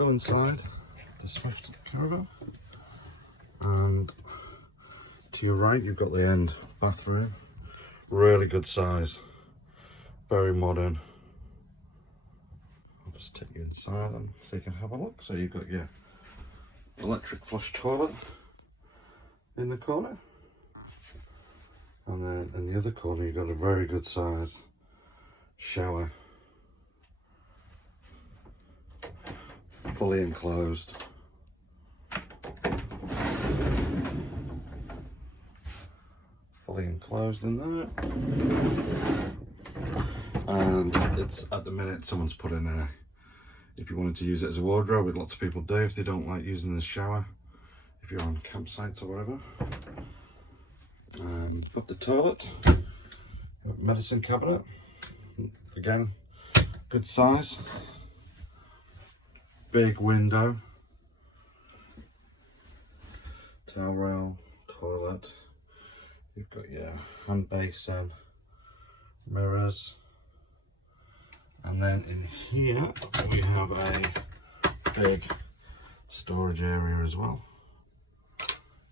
go inside the Swift Caravan, and to your right you've got the end bathroom. Really good size, very modern. I'll just take you inside them so you can have a look. So you've got your electric flush toilet in the corner, and then in the other corner you've got a very good size shower, fully enclosed. Fully enclosed in there, and it's at the minute someone's put in there. If you wanted to use it as a wardrobe, which lots of people do if they don't like using the shower, if you're on campsites or whatever. And you've got the toilet, medicine cabinet, again good size, big window, towel rail, toilet. You've got your hand basin, mirrors, and then in here we have a big storage area as well.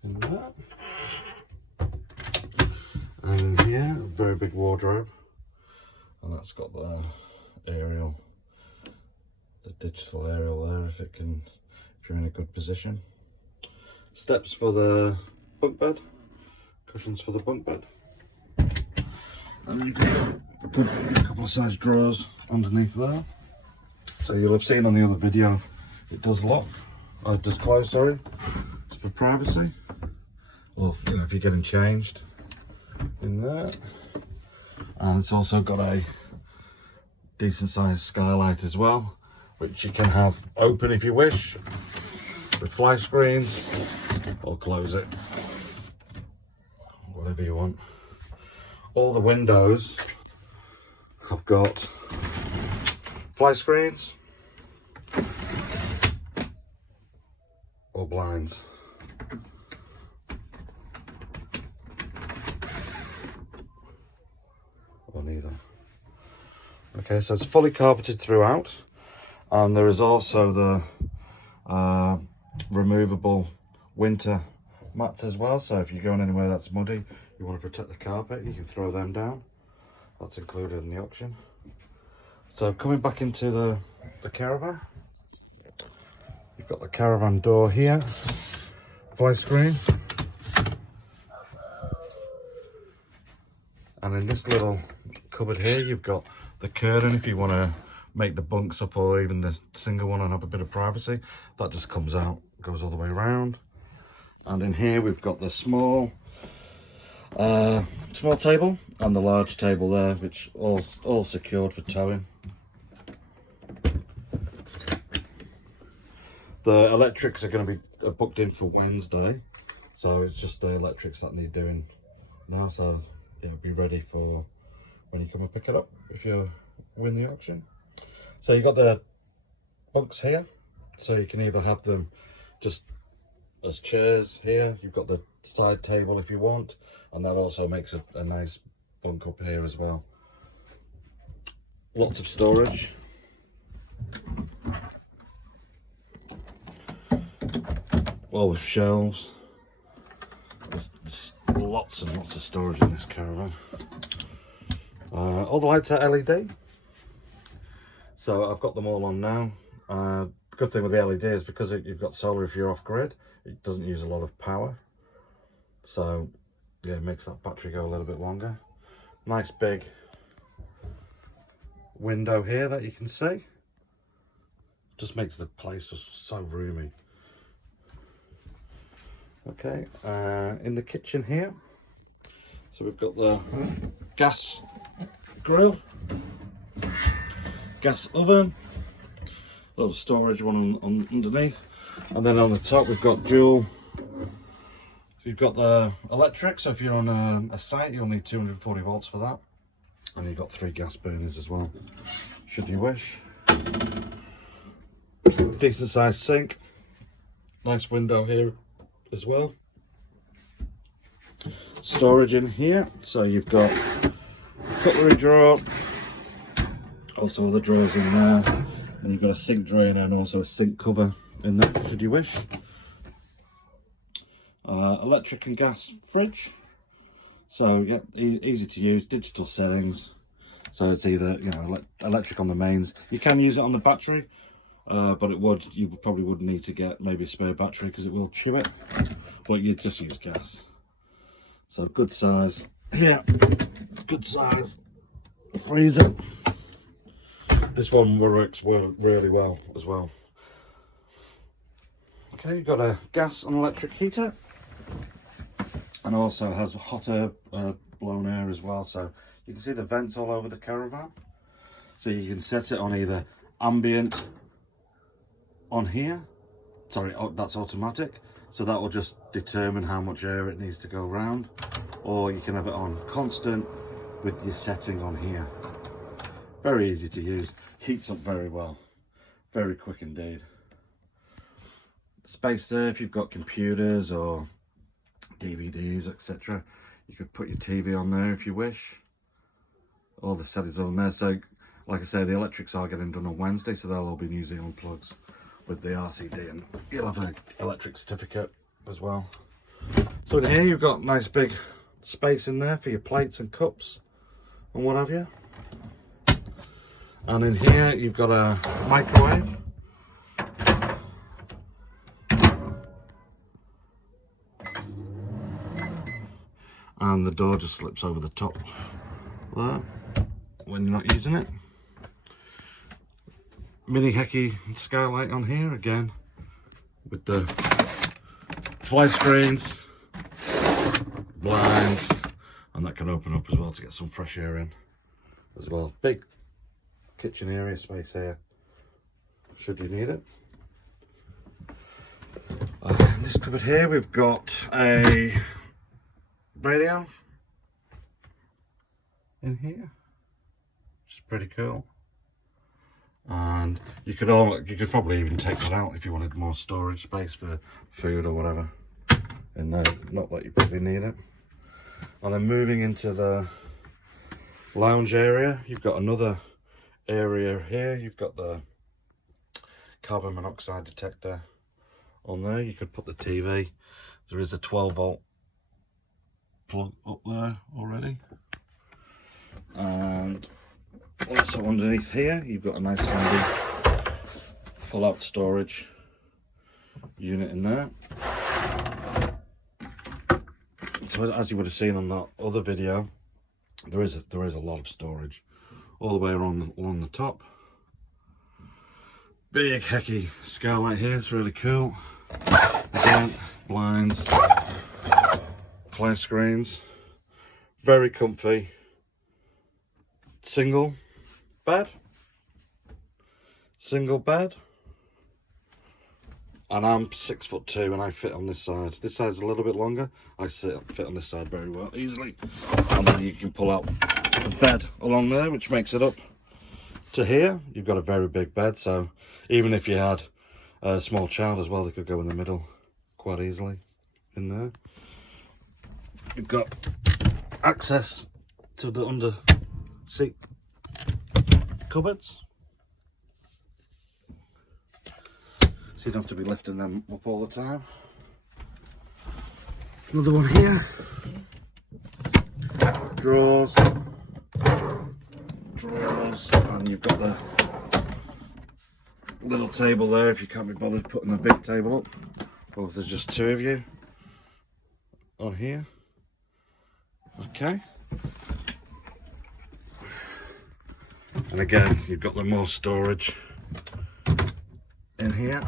In that. And in here, a very big wardrobe, and that's got the aerial, the digital aerial there if you're in a good position. Steps for the bunk bed. Cushions for the bunk bed, and you've got a couple of size drawers underneath there. So you'll have seen on the other video, it does lock, or it does close, sorry. It's for privacy, or if you're getting changed in there. And it's also got a decent sized skylight as well, which you can have open if you wish, with fly screens, or close it. Whatever you want. All the windows have got fly screens or blinds. Or neither. Okay, so it's fully carpeted throughout, and there is also the removable winter mats as well, so if you're going anywhere that's muddy, you want to protect the carpet, you can throw them down. That's included in the auction. So coming back into the caravan, you've got the caravan door here, fly screen, and in this little cupboard here you've got the curtain if you want to make the bunks up, or even the single one, and have a bit of privacy. That just comes out, goes all the way around. And in here we've got the small table and the large table there, which all secured for towing. The electrics are going to be booked in for Wednesday, so it's just the electrics that need doing now, so it'll be ready for when you come and pick it up if you win the auction. So you've got the bunks here, so you can either have them just as chairs here. You've got the side table if you want, and that also makes a nice bunk up here as well. Lots of storage. Well, with shelves. There's lots and lots of storage in this caravan. All the lights are LED, so I've got them all on now. The good thing with the LED is because you've got solar, if you're off grid, it doesn't use a lot of power, so yeah, it makes that battery go a little bit longer. Nice big window here that you can see, just makes the place just so roomy. Okay, in the kitchen here, so we've got the gas grill, gas oven, little storage one on underneath, and then on the top we've got dual. You've got the electric, so if you're on a site you'll need 240 volts for that, and you've got 3 gas burners as well, should you wish. Decent sized sink, nice window here as well. Storage in here, so you've got a cutlery drawer, also other drawers in there, And you've got a sink drain and also a sink cover in there, should you wish. Electric and gas fridge. So yeah, easy to use, digital settings. So it's either, you know, electric on the mains. You can use it on the battery, but you probably would need to get maybe a spare battery because it will chew it. But you just use gas. So good size. Yeah, good size freezer. This one works really well as well. Okay, you've got a gas and electric heater, and also has hot air, blown air as well. So you can see the vents all over the caravan. So you can set it on either ambient on here. Sorry, that's automatic. So that will just determine how much air it needs to go around. Or you can have it on constant with your setting on here. Very easy to use. Heats up very well. Very quick indeed. Space there if you've got computers or DVDs, etc. You could put your TV on there if you wish. All the settings on there. So, like I say, the electrics are getting done on Wednesday, so they'll all be New Zealand plugs with the RCD, and you'll have an electric certificate as well. So in here you've got nice big space in there for your plates and cups and what have you. And in here you've got a microwave. And the door just slips over the top there when you're not using it. Mini Heki skylight on here again with the fly screens, blinds, and that can open up as well to get some fresh air in as well. Big kitchen area space here should you need it. In this cupboard here we've got a radio in here, which is pretty cool. And you could probably even take that out if you wanted more storage space for food or whatever in there. Not that you probably need it. And then moving into the lounge area, you've got another area here. You've got the carbon monoxide detector on there. You could put the TV. There is a 12-volt plug up there already. And also underneath here you've got a nice handy pull-out storage unit in there. So as you would have seen on that other video, there is a lot of storage all the way along the top. Big Heki skylight here, it's really cool. Again, blinds, fly screens, very comfy. Single bed, and I'm 6'2" and I fit on this side. This side's a little bit longer. I fit on this side very well, easily. And then you can pull out the bed along there, which makes it up to here. You've got a very big bed, so even if you had a small child as well, they could go in the middle quite easily in there. You've got access to the under seat cupboards, so you don't have to be lifting them up all the time. Another one here. Drawers, and you've got the little table there if you can't be bothered putting the big table up, or if there's just two of you on here. Okay. And again, you've got the more storage in here.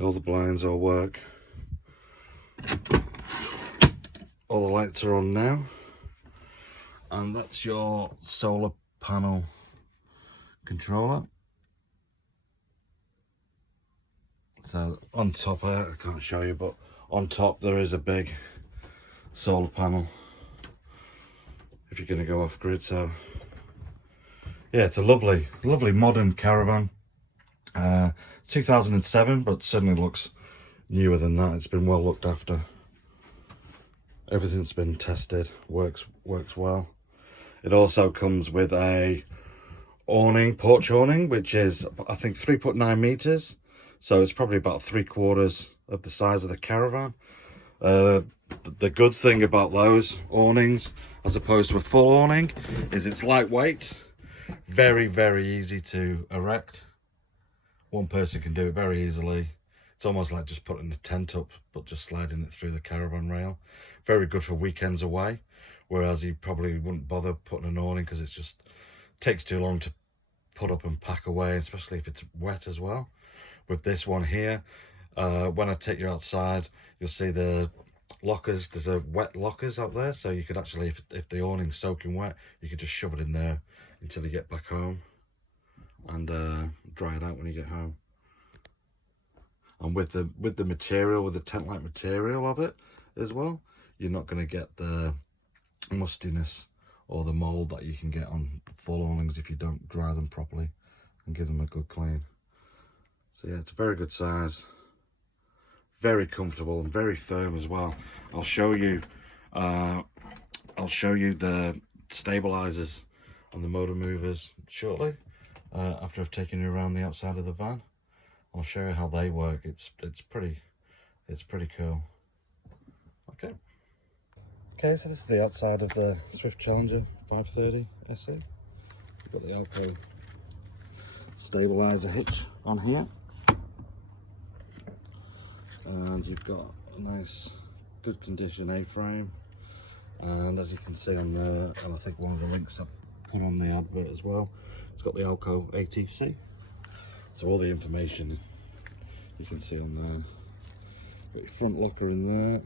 All the blinds all work. All the lights are on now. And that's your solar panel controller. So on top of it, I can't show you, but on top there is a big solar panel if you're going to go off grid. So Yeah, it's a lovely modern caravan. 2007, but certainly looks newer than that. It's been well looked after. Everything's been tested, works well. It also comes with a awning, porch awning, which is I think 3.9 meters. So it's probably about 3/4 of the size of the caravan. The good thing about those awnings, as opposed to a full awning, is it's lightweight, very easy to erect. One person can do it very easily. It's almost like just putting the tent up, but just sliding it through the caravan rail. Very good for weekends away, whereas you probably wouldn't bother putting an awning because it just takes too long to put up and pack away, especially if it's wet as well. With this one here, when I take you outside, you'll see the lockers. There's a wet lockers out there, so you could actually, if the awning's soaking wet, you could just shove it in there until you get back home and dry it out when you get home. And with the material, with the tent-like material of it as well, you're not going to get the mustiness or the mold that you can get on full awnings if you don't dry them properly and give them a good clean. So yeah, it's a very good size, very comfortable and very firm as well. I'll show you the stabilizers and the motor movers shortly, after I've taken you around the outside of the van. I'll show you how they work. It's pretty cool. Okay, so this is the outside of the Swift Challenger 530 SE. You've got the Alco stabilizer hitch on here, and you've got a nice good condition A-frame, and as you can see on the, and I think one of the links I put on the advert as well, it's got the Alco ATC, so all the information you can see on there. Got your front locker in there.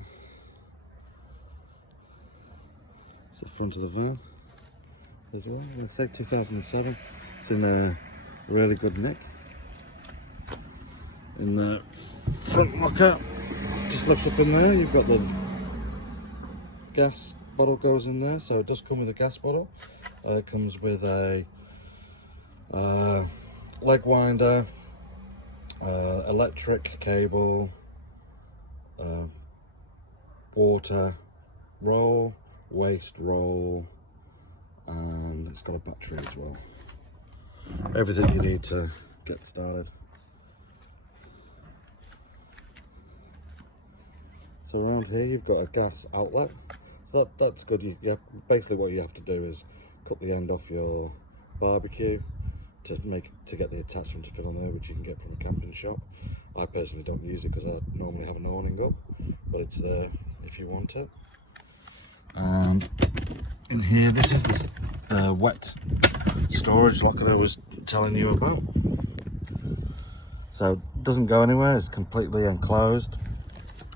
It's the front of the van as well. I'm going to say 2007. It's in a really good nick. In the front locker, just lifts up in there. You've got the gas bottle goes in there, so it does come with a gas bottle. It comes with a leg winder, electric cable, water roll, waste roll, and it's got a battery as well. Everything you need to get started. So around here you've got a gas outlet, so that's good. Basically what you have to do is cut the end off your barbecue to get the attachment to fit on there, which you can get from a camping shop. I personally don't use it because I normally have an awning up, but it's there if you want it. And in here, this is the wet storage locker I was telling you about. So it doesn't go anywhere, it's completely enclosed.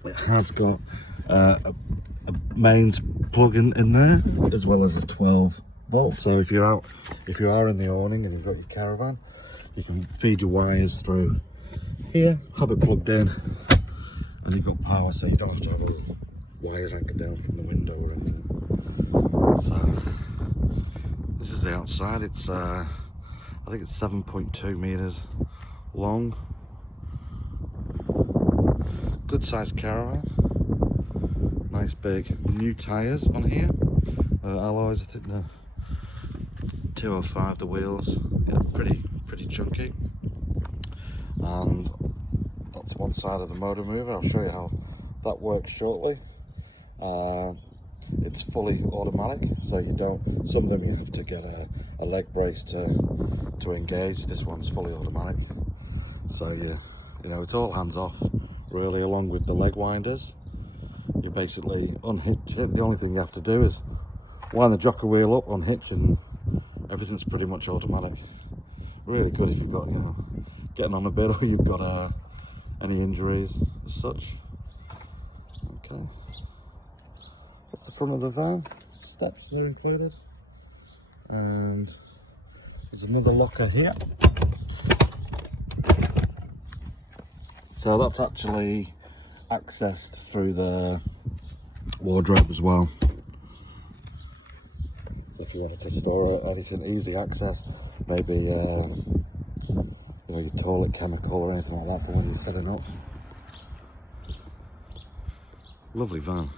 It has got a mains plug in there, as well as a 12 volt. So if you are in the awning and you've got your caravan, you can feed your wires through here, have it plugged in, and you've got power, so you don't have to have all wires anchored down from the window or anything. So this is the outside. It's I think it's 7.2 meters long. Good sized caravan. Nice big new tyres on here. Alloys, I think the 205, the wheels, yeah, pretty chunky. And that's one side of the motor mover. I'll show you how that works shortly. It's fully automatic, so you don't, some of them you have to get a leg brace to engage. This one's fully automatic, so you know it's all hands off really, along with the leg winders. You basically unhitch it. The only thing you have to do is wind the jocker wheel up, unhitch, and everything's pretty much automatic. Really good if you've got, getting on a bit, or you've got any injuries as such. Okay, that's the front of the van. Steps are included, and there's another locker here. So that's actually accessed through the wardrobe as well. If you wanted to store anything, easy access. maybe you know, your toilet chemical or anything like that for when you're setting up. Lovely van.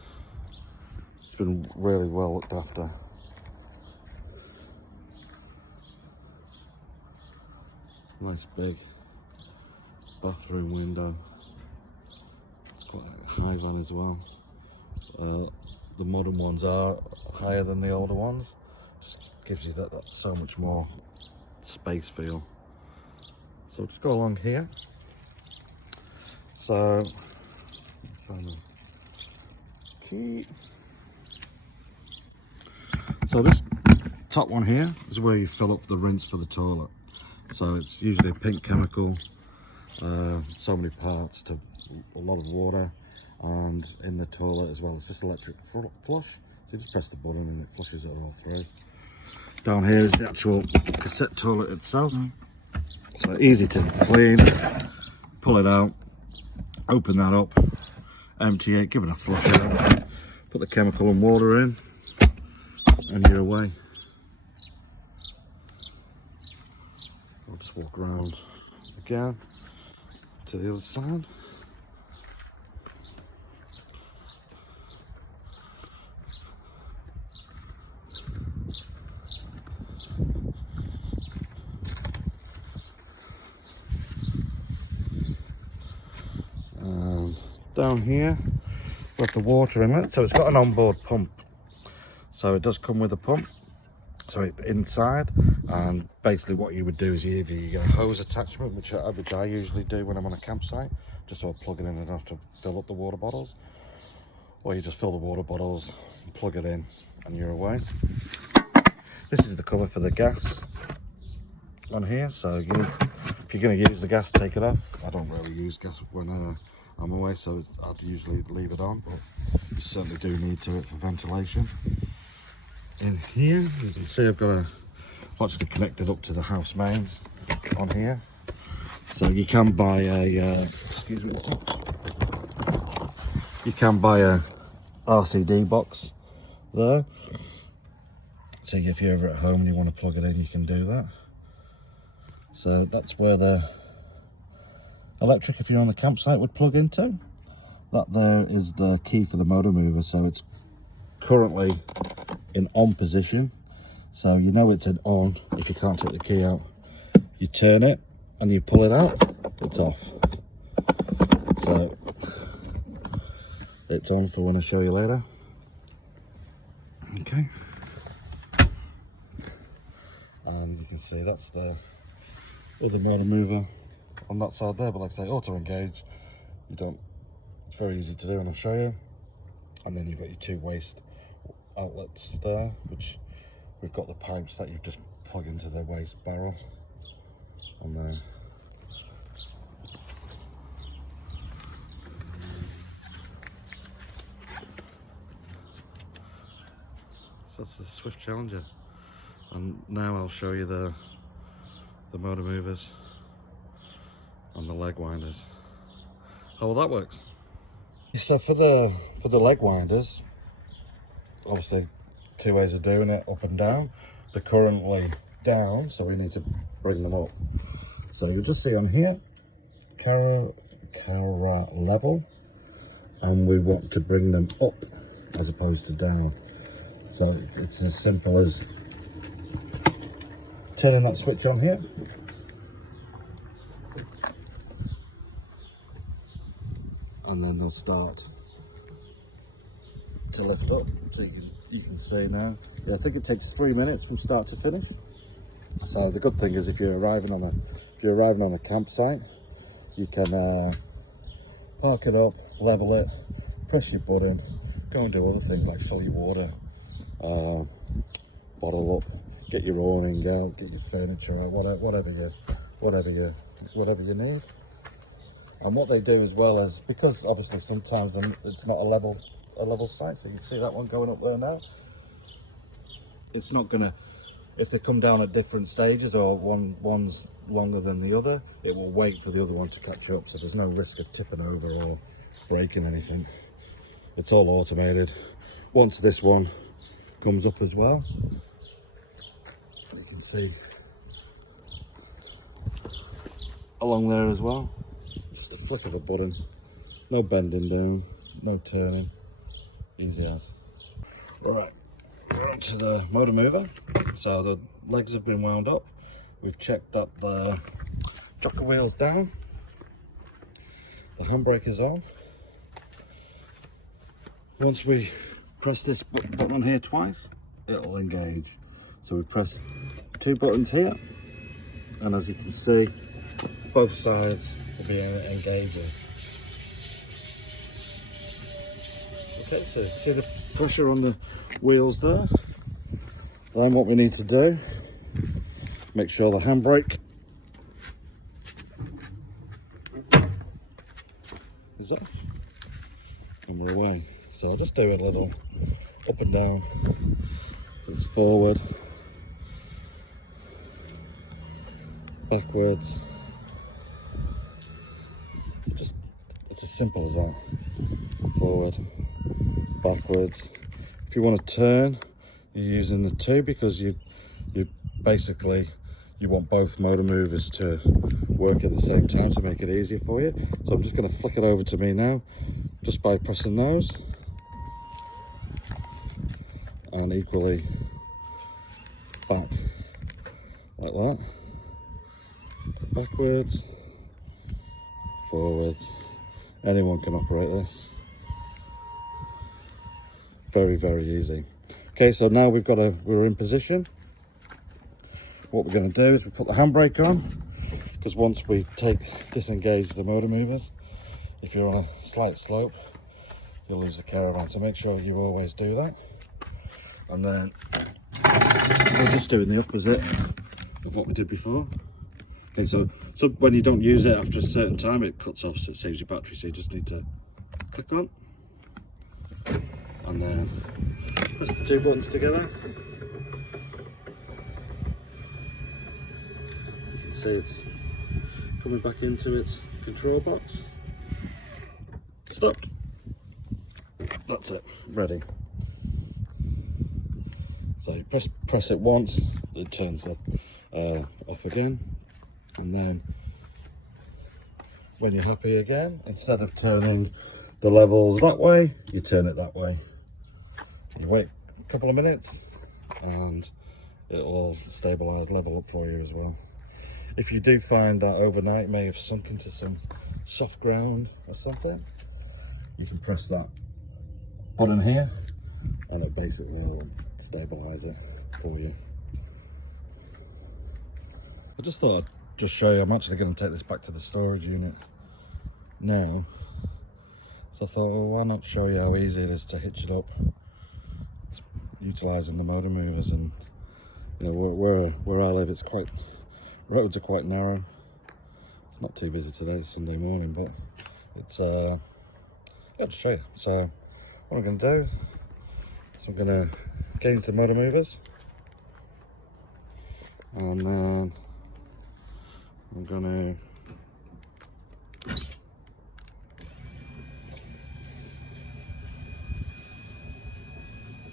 It's been really well looked after. Nice big bathroom window. It's quite a high van as well. The modern ones are higher than the older ones. Just gives you that so much more space feel. So just go along here. So find the key. So this top one here is where you fill up the rinse for the toilet. So it's usually a pink chemical, so many parts to a lot of water, and in the toilet as well, it's just electric flush. So you just press the button and it flushes it all through. Down here is the actual cassette toilet itself. So easy to clean, pull it out, open that up, empty it, give it a flush out, put the chemical and water in, and you're away. I'll just walk around again to the other side. And down here with the water inlet, so it's got an onboard pump. So it does come with a pump. So inside, and basically what you would do is either you get a hose attachment, which I usually do when I'm on a campsite, just sort of plug it in enough to fill up the water bottles, or you just fill the water bottles, plug it in, and you're away. This is the cover for the gas on here, so you need to, if you're going to use the gas, take it off. I don't really use gas when I'm away, so I'd usually leave it on, but you certainly do need to for ventilation. In here, you can see I've got actually connected up to the house mains on here. So you can buy a, excuse me, you can buy a RCD box there. So if you're ever at home and you want to plug it in, you can do that. So that's where the electric, if you're on the campsite, would plug into. That there is the key for the motor mover, so it's currently in on position, so you know it's an on. If you can't take the key out, you turn it and you pull it out, it's off. So it's on for when I show you later. Okay, and you can see that's the other motor mover on that side there, but like I say, auto engage, you don't, it's very easy to do and I'll show you. And then you've got your two waste outlets there, which we've got the pipes that you just plug into the waste barrel on there. So that's the Swift Challenger, and now I'll show you the motor movers and the leg winders, how well that works. So for the leg winders, obviously two ways of doing it, up and down. They're currently down, so we need to bring them up. So you'll just see on here, Cara level, and we want to bring them up as opposed to down. So it's as simple as turning that switch on here, and then they'll start to lift up. So you can see now. Yeah, I think it takes 3 minutes from start to finish. So the good thing is, if you're arriving on a campsite, you can park it up, level it, press your button, go and do other things like fill your water bottle up, get your awning out, get your furniture out, whatever you need. And what they do as well is, because obviously sometimes it's not a level site, so you can see that one going up there now. It's not gonna, if they come down at different stages or one's longer than the other, it will wait for the other one to catch up, so there's no risk of tipping over or breaking anything. It's all automated. Once this one comes up as well, you can see along there as well. Just a flick of a button. No bending down, no turning. Easy as. Right, we're onto the motor mover. So the legs have been wound up. We've checked that the jocker wheel's down. The handbrake is on. Once we press this button here twice, it'll engage. So we press 2 buttons here, and as you can see, both sides will be engaging. Okay, so see the pressure on the wheels there. Then what we need to do, make sure the handbrake is off, and we're away. So I'll just do it a little up and down. So it's forward, backwards. It's as simple as that. Forward, backwards. If you want to turn, you're using the 2 because you basically you want both motor movers to work at the same time to make it easier for you. So I'm just going to flick it over to me now, just by pressing those, and equally back like that, backwards, forwards. Anyone can operate this. Very, very easy. Okay, so now we're in position. What we're going to do is we put the handbrake on, because once we disengage the motor movers, if you're on a slight slope, you'll lose the caravan. So make sure you always do that. And then we're just doing the opposite of what we did before. Okay, so when you don't use it after a certain time, it cuts off, so it saves your battery. So you just need to click on, and then press the 2 buttons together. You can see it's coming back into its control box. Stopped. That's it, ready. So you press it once, it turns off again, and then when you're happy again, instead of turning the levels that way, you turn it that way. You wait a couple of minutes and it'll all stabilise, level up for you as well. If you do find that overnight may have sunk into some soft ground or something, you can press that button here and it basically will stabilise it for you. I just thought I'd just show you. I'm actually going to take this back to the storage unit now, so I thought, well, why not show you how easy it is to hitch it up, utilising the motor movers. And you know, where I live, roads are quite narrow. It's not too busy today, it's Sunday morning, but it's yeah, to show you. So what I'm going to do is I'm going to get into motor movers, and then I'm going to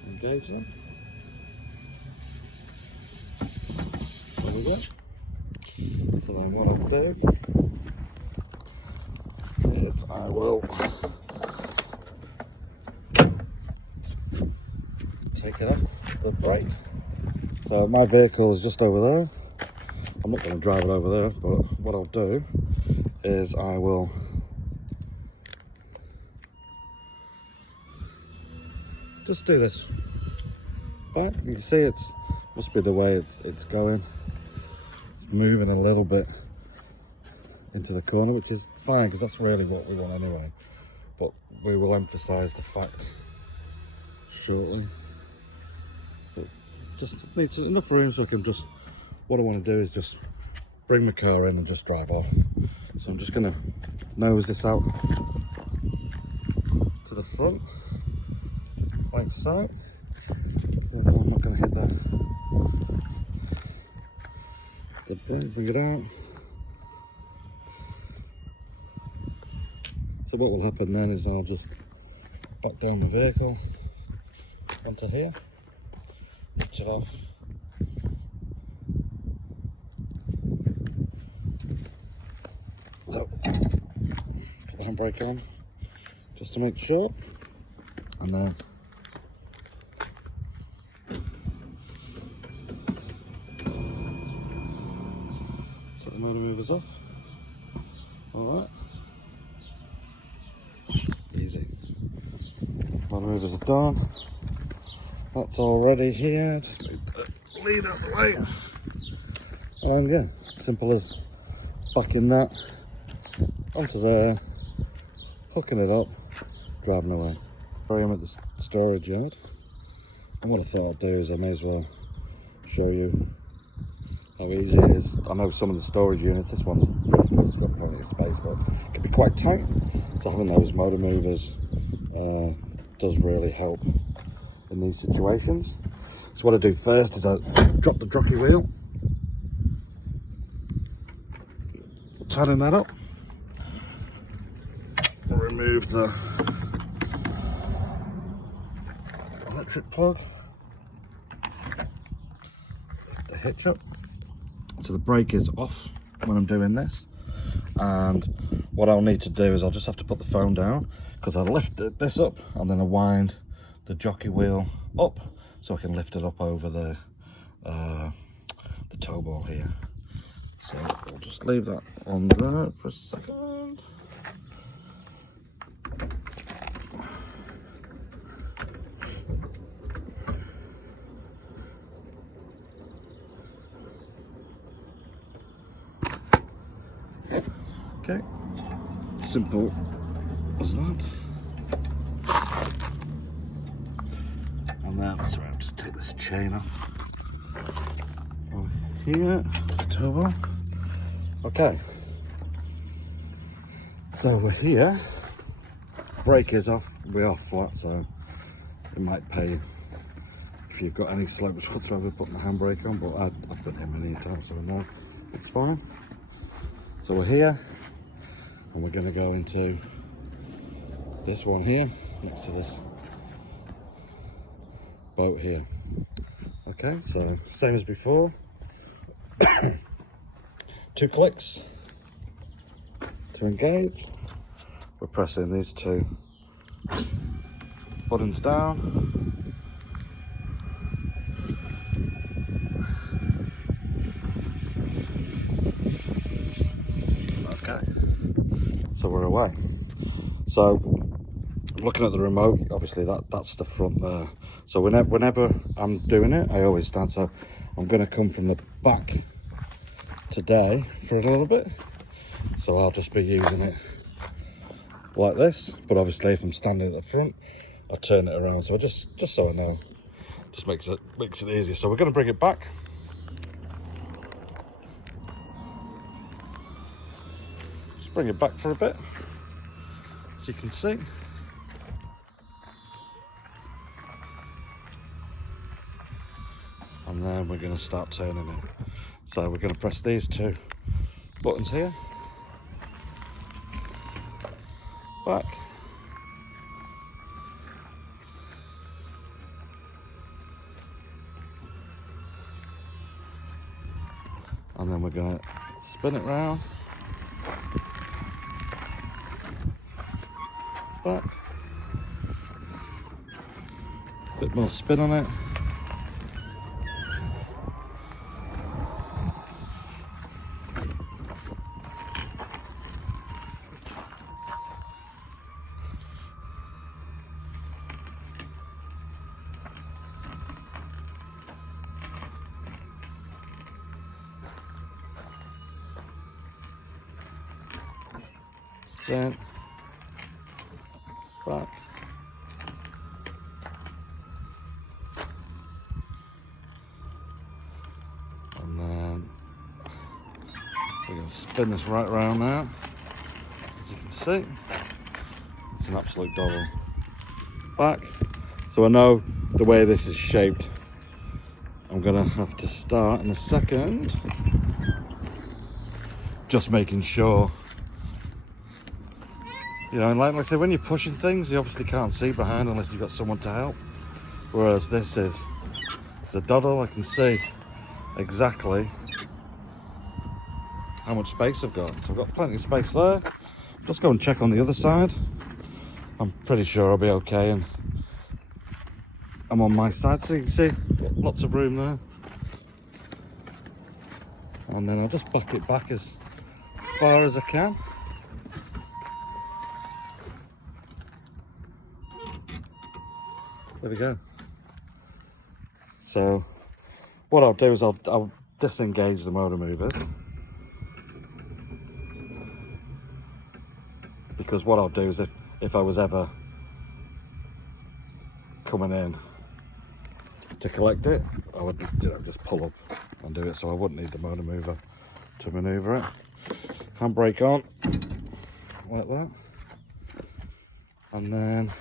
engage them. There we go. So then what I'll do is I will take it off the brake. So my vehicle is just over there. I'm not going to drive it over there, but what I'll do is I will just do this. But you can see it's must be the way it's going. It's moving a little bit into the corner, which is fine because that's really what we want anyway. But we will emphasise the fact shortly. So just needs enough room so I can just. What I want to do is just bring my car in and just drive off. So I'm just going to nose this out to the front, like so. Therefore I'm not going to hit that. Good bit, bring it out. So what will happen then is I'll just back down the vehicle onto here, hitch it off. handbrake on, just to make sure. And then take the motor movers off. Alright. Easy. Motor movers are done. That's already here. Just move the lead out of the way. And yeah, simple as backing that onto there, hooking it up, driving away. I am at the storage yard, and what I thought I'd do is I may as well show you how easy it is. I know some of the storage units, this one's pretty good, it's got plenty of space, but it can be quite tight, so having those motor movers does really help in these situations. So what I do first is I drop the jockey wheel, turning that up, I'll remove the electric plug, lift the hitch up, so the brake is off when I'm doing this. And what I'll need to do is I'll just have to put the phone down, because I lift this up and then I wind the jockey wheel up so I can lift it up over the tow ball here. So I'll just leave that on there for a second. Okay, simple as that. And then, sorry, I'll just take this chain off. Here, tow bar. Okay, so we're here, brake is off, we are flat, so it might pay if you've got any slopes whatsoever putting the handbrake on, but I've been here many times, so I know it's fine. So we're here, and we're going to go into this one here, next to this boat here. Okay, so same as before. 2 clicks to engage. We're pressing these 2 buttons down. Okay, so we're away. So looking at the remote, obviously that's the front there. So whenever I'm doing it, I always stand. So I'm going to come from the back today for a little bit, so I'll just be using it like this, but obviously if I'm standing at the front I turn it around, so just so I know, just makes it easier. So we're going to bring it back, just bring it back for a bit so you can see. And then we're going to start turning it. So we're going to press these 2 buttons here, back, and then we're going to spin it round, back, a bit more spin on it. Spin, back, and then we're going to spin this right round now. As you can see, it's an absolute doddle. Back. So I know the way this is shaped, I'm going to have to start in a second, just making sure. You know, and like I said, when you're pushing things, you obviously can't see behind unless you've got someone to help. Whereas this is a doddle, I can see exactly how much space I've got. So I've got plenty of space there, Let's go and check on the other side. I'm pretty sure I'll be okay, and I'm on my side, so you can see lots of room there. And then I'll just back it back as far as I can. There we go. So what I'll do is I'll disengage the motor movers, because what I'll do is if I was ever coming in to collect it, I would, you know, just pull up and do it, so I wouldn't need the motor mover to manoeuvre it. Handbrake on, like that, and then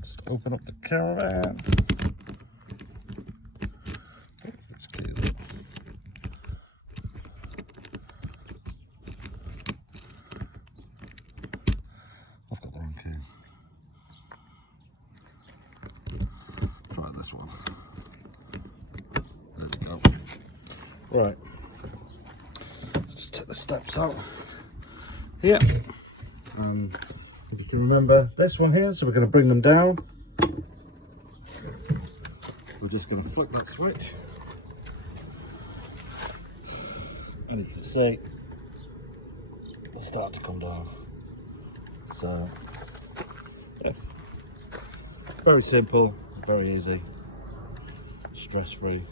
just open up the caravan. It's keys. I've got the wrong keys. Try this one. There we go. Right. Just take the steps out here. And if you can remember this one here, so we're going to bring them down. We're just going to flick that switch. And you can see they start to come down. So, yeah. Very simple, very easy, stress free.